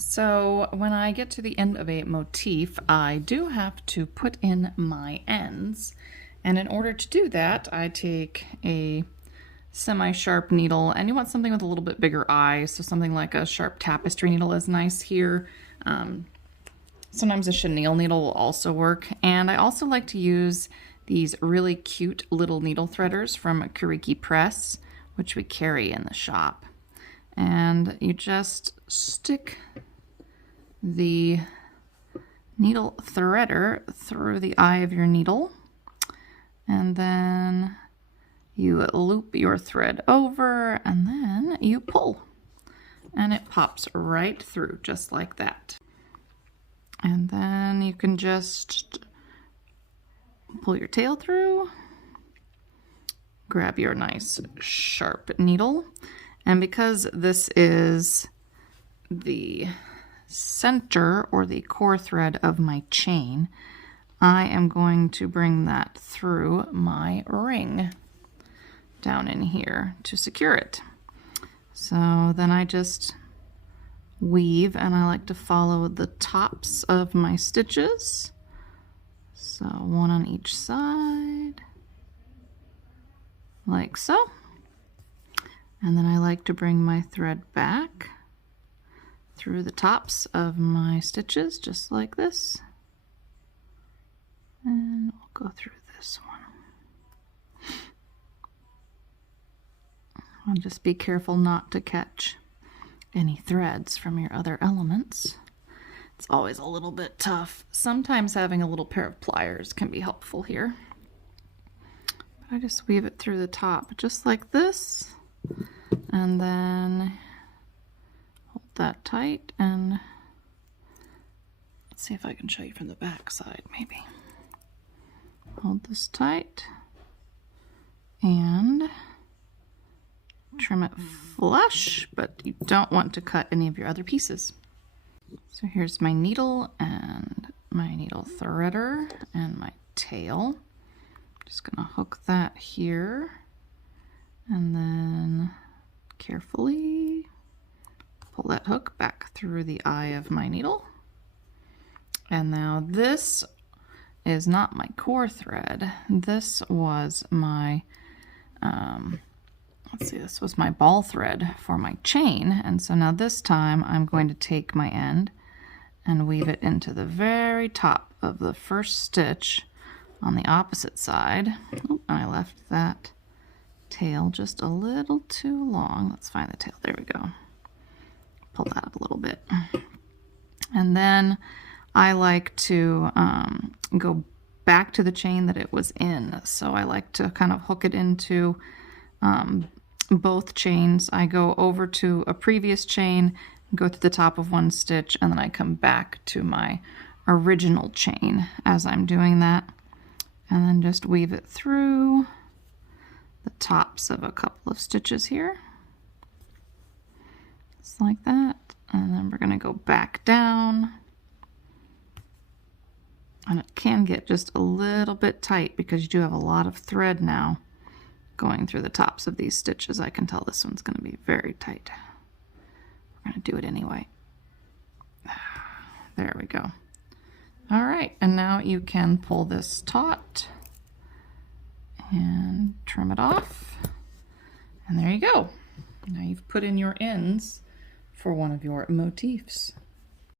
So when I get to the end of a motif, I do have to put in my ends. And in order to do that, I take a semi-sharp needle, and you want something with a little bit bigger eye, so something like a sharp tapestry needle is nice here. Sometimes a chenille needle will also work, and I also like to use these really cute little needle threaders from Kuriki Press, which we carry in the shop. And you just stick the needle threader through the eye of your needle, and then you loop your thread over, and then you pull, and it pops right through just like that. And then you can just pull your tail through, grab your nice sharp needle, and because this is the center or the core thread of my chain, I am going to bring that through my ring down in here to secure it. So then I just weave, and I like to follow the tops of my stitches. So one on each side, like so. And then I like to bring my thread back through the tops of my stitches, just like this. And we'll go through this one. I'll just be careful not to catch any threads from your other elements. It's always a little bit tough. Sometimes having a little pair of pliers can be helpful here. But I just weave it through the top, just like this. And then hold that tight, and let's see if I can show you from the back side, maybe. Hold this tight and trim it flush, but you don't want to cut any of your other pieces. So here's my needle and my needle threader and my tail. I'm just gonna hook that here, and then carefully pull that hook back through the eye of my needle. And now this is not my core thread. This was my, let's see, this was my ball thread for my chain. And so now this time I'm going to take my end and weave it into the very top of the first stitch on the opposite side. Oh, I left that tail just a little too long. Let's find the tail. There we go. Pull that up a little bit. And then I like to go back to the chain that it was in. So I like to kind of hook it into both chains. I go over to a previous chain, go through the top of one stitch, and then I come back to my original chain as I'm doing that. And then just weave it through the tops of a couple of stitches here. Just like that. And then we're going to go back down. And it can get just a little bit tight because you do have a lot of thread now going through the tops of these stitches. I can tell this one's going to be very tight. We're going to do it anyway. There we go. All right, and now you can pull this taut and trim it off. And there you go. Now you've put in your ends for one of your motifs.